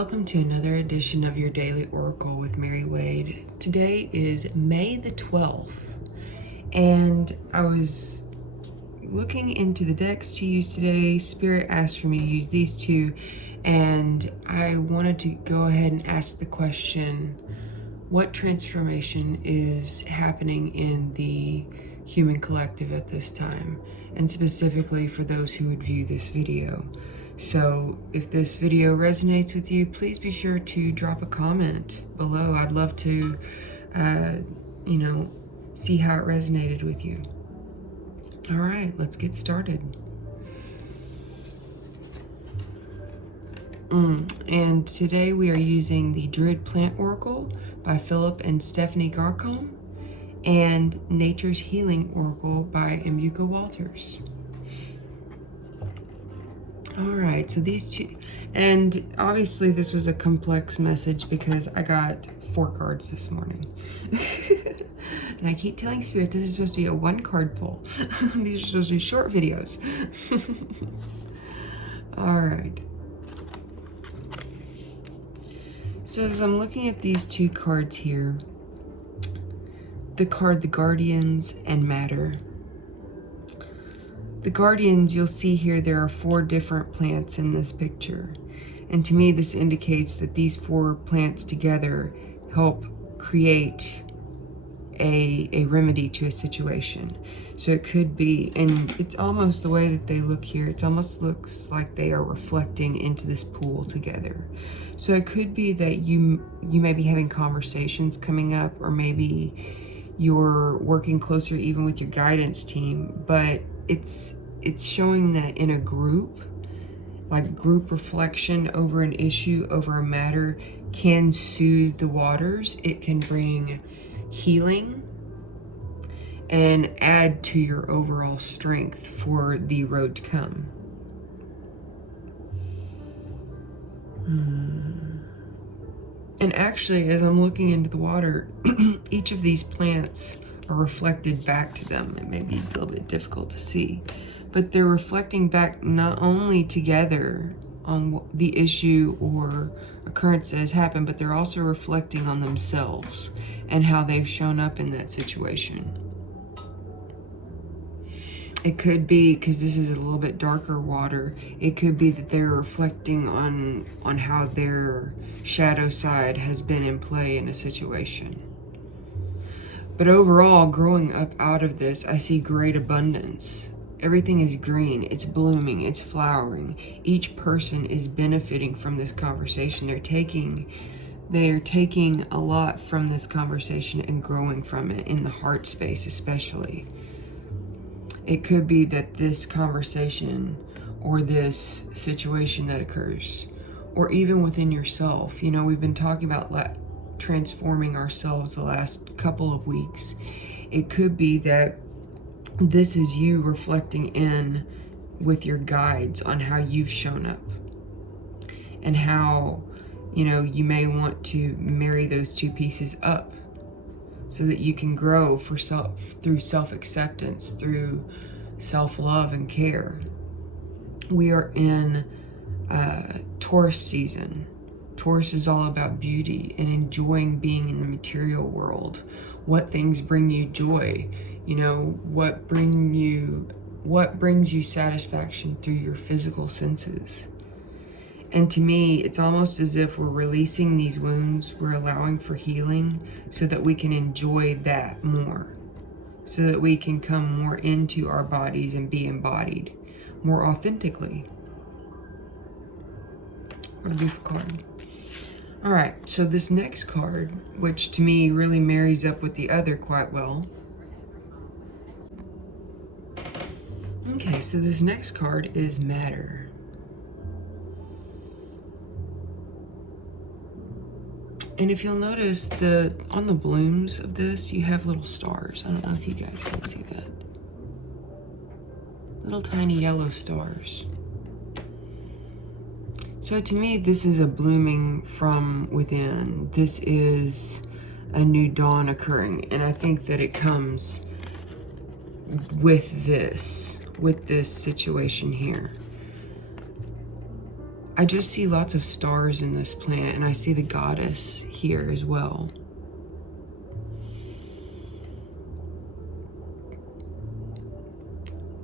Welcome to another edition of your Daily Oracle with Mary Wade. Today is May the 12th, and I was looking into the decks to use today. Spirit asked for me to use these two, and I wanted to go ahead and ask the question, what transformation is happening in the human collective at this time, and specifically for those who would view this video. So if this video resonates with you, please be sure to drop a comment below. I'd love to, see how it resonated with you. All right, let's get started. And today we are using the Druid Plant Oracle by Philip and Stephanie Garcombe and Nature's Healing Oracle by Embuka Walters. All right, so these two, and obviously this was a complex message because I got 4 cards this morning. And I keep telling Spirit this is supposed to be a 1-card pull. These are supposed to be short videos. All right. So as I'm looking at these 2 cards here, the card, the Guardians and Matter. The Guardians, you'll see here, there are 4 different plants in this picture. And to me, this indicates that these 4 plants together help create a remedy to a situation. So it could be, and it's almost the way that they look here, it almost looks like they are reflecting into this pool together. So it could be that you may be having conversations coming up, or maybe you're working closer even with your guidance team, but it's showing that in a group, like group reflection over an issue, over a matter, can soothe the waters. It can bring healing and add to your overall strength for the road to come. And actually, as I'm looking into the water, each of these plants are reflected back to them. It may be a little bit difficult to see, but they're reflecting back not only together on the issue or occurrence that has happened, but they're also reflecting on themselves and how they've shown up in that situation. It could be, because this is a little bit darker water, it could be that they're reflecting on how their shadow side has been in play in a situation. But overall, growing up out of this, I see great abundance. Everything is green, it's blooming, it's flowering. Each person is benefiting from this conversation. They're taking a lot from this conversation and growing from it, in the heart space especially. It could be that this conversation or this situation that occurs, or even within yourself, we've been talking about transforming ourselves the last couple of weeks. It could be that this is you reflecting in with your guides on how you've shown up, and how you may want to marry those 2 pieces up so that you can grow through self-acceptance, through self-love and care. We are in Taurus season. Taurus is all about beauty and enjoying being in the material world. What things bring you joy? What brings you satisfaction through your physical senses? And to me, it's almost as if we're releasing these wounds, we're allowing for healing so that we can enjoy that more, so that we can come more into our bodies and be embodied more authentically. What a beautiful card. All right, so this next card, which to me really marries up with the other quite well. Okay, so this next card is Matter. And if you'll notice, on the blooms of this, you have little stars. I don't know if you guys can see that. Little tiny yellow stars. So to me, this is a blooming from within. This is a new dawn occurring. And I think that it comes with this situation here. I just see lots of stars in this plant, and I see the goddess here as well.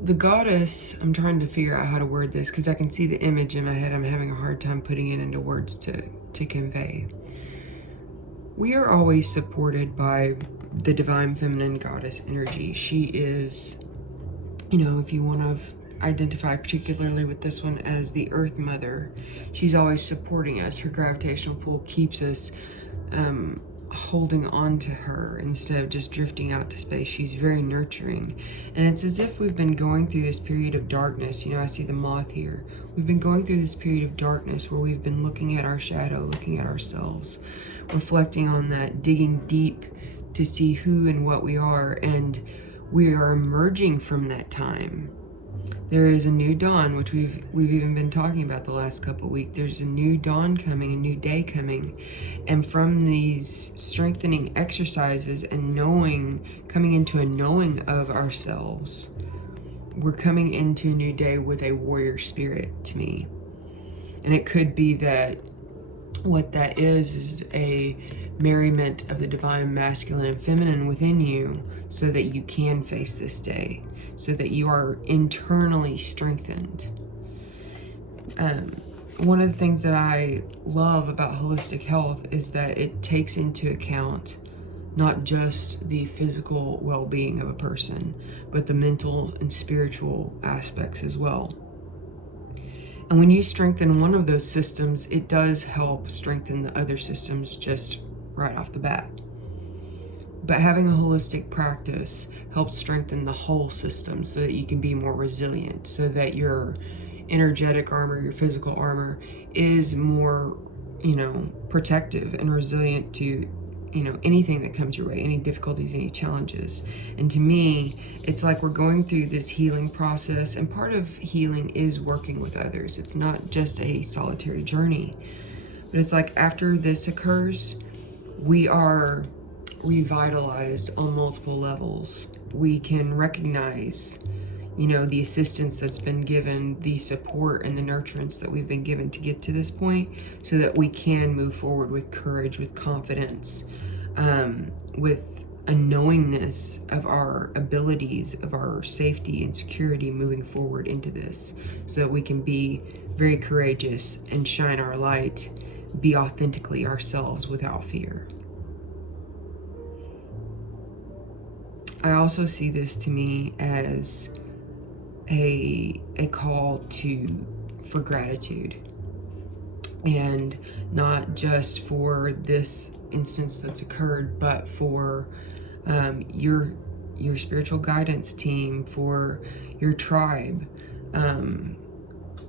The goddess, I'm trying to figure out how to word this because I can see the image in my head. I'm having a hard time putting it into words to convey. We are always supported by the divine feminine goddess energy. She is, if you want to identify particularly with this one as the earth mother, she's always supporting us. Her gravitational pull keeps us holding on to her instead of just drifting out to space. She's very nurturing, and it's as if we've been going through this period of darkness. I see the moth here. We've been going through this period of darkness where we've been looking at our shadow, looking at ourselves, reflecting on that, digging deep to see who and what we are, and we are emerging from that time. There is a new dawn, which we've even been talking about the last couple of weeks. There's a new dawn coming, a new day coming. And from these strengthening exercises and coming into a knowing of ourselves, we're coming into a new day with a warrior spirit to me. And it could be that what that is a merriment of the divine masculine and feminine within you, so that you can face this day, so that you are internally strengthened. One of the things that I love about holistic health is that it takes into account not just the physical well-being of a person, but the mental and spiritual aspects as well. And when you strengthen one of those systems, it does help strengthen the other systems just right off the bat. But having a holistic practice helps strengthen the whole system so that you can be more resilient, so that your energetic armor, your physical armor is more, protective and resilient to, anything that comes your way, any difficulties, any challenges. And to me, it's like we're going through this healing process, and part of healing is working with others. It's not just a solitary journey, but it's like after this occurs, we are revitalized on multiple levels. We can recognize, the assistance that's been given, the support and the nurturance that we've been given to get to this point, so that we can move forward with courage, with confidence, with a knowingness of our abilities, of our safety and security moving forward into this, so that we can be very courageous and shine our light, be authentically ourselves without fear. I also see this to me as a call for gratitude, and not just for this instance that's occurred, but for your spiritual guidance team, for your tribe.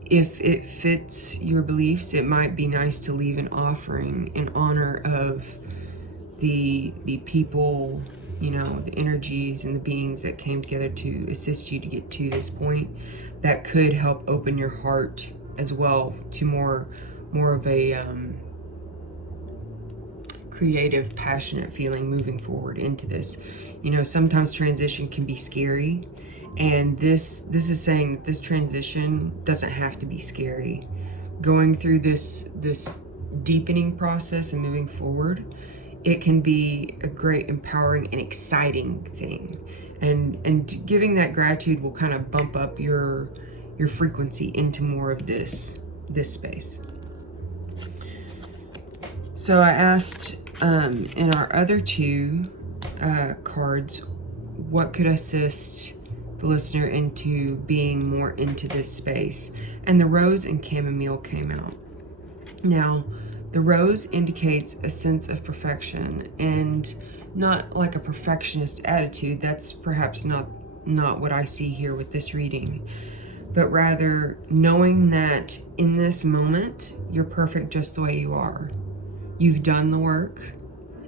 If it fits your beliefs, it might be nice to leave an offering in honor of the people, the energies and the beings that came together to assist you to get to this point. That could help open your heart as well to more of a creative, passionate feeling moving forward into this. Sometimes transition can be scary, and this is saying that this transition doesn't have to be scary. Going through this deepening process and moving forward, it can be a great, empowering, and exciting thing. And giving that gratitude will kind of bump up your frequency into more of this space. So I asked in our other two cards, what could assist the listener into being more into this space? And the rose and chamomile came out. Now, the rose indicates a sense of perfection, and not like a perfectionist attitude. That's perhaps not what I see here with this reading, but rather knowing that in this moment, you're perfect just the way you are. You've done the work,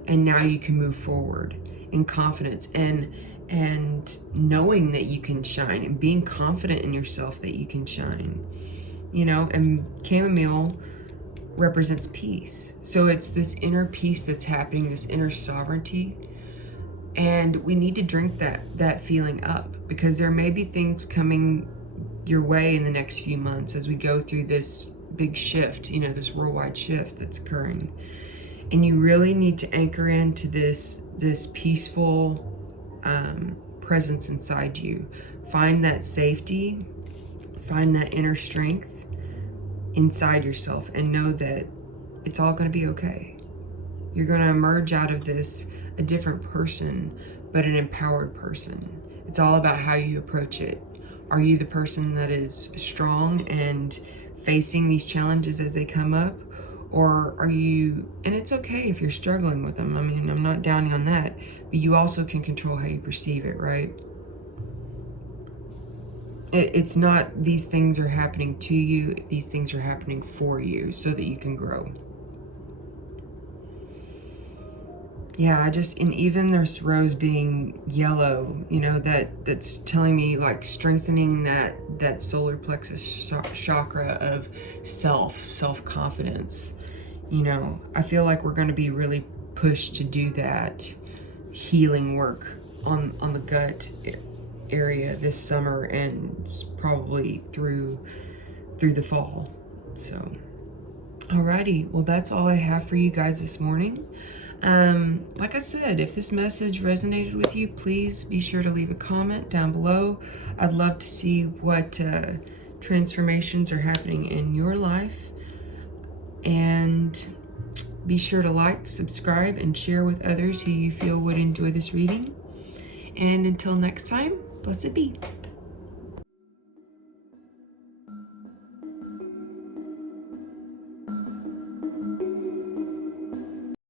and now you can move forward in confidence and knowing that you can shine, and being confident in yourself that you can shine. And chamomile represents peace. So it's this inner peace that's happening, this inner sovereignty. And we need to drink that feeling up, because there may be things coming your way in the next few months as we go through this big shift, you know, this worldwide shift that's occurring. And you really need to anchor into this peaceful presence inside you. Find that safety, find that inner strength inside yourself, and know that it's all going to be okay. You're going to emerge out of this a different person, but an empowered person. It's all about how you approach it. Are you the person that is strong and facing these challenges as they come up? Or are you, and it's okay if you're struggling with them. I mean, I'm not downing on that, but you also can control how you perceive it, right? It's not these things are happening to you, these things are happening for you so that you can grow. Yeah, and even this rose being yellow, you know, that's telling me like strengthening that solar plexus chakra of self-confidence. You know, I feel like we're going to be really pushed to do that healing work on the gut area this summer, and probably through the fall. So, alrighty, well, that's all I have for you guys this morning. Like I said, if this message resonated with you, please be sure to leave a comment down below. I'd love to see what transformations are happening in your life. And be sure to like, subscribe, and share with others who you feel would enjoy this reading. And until next time, blessed be.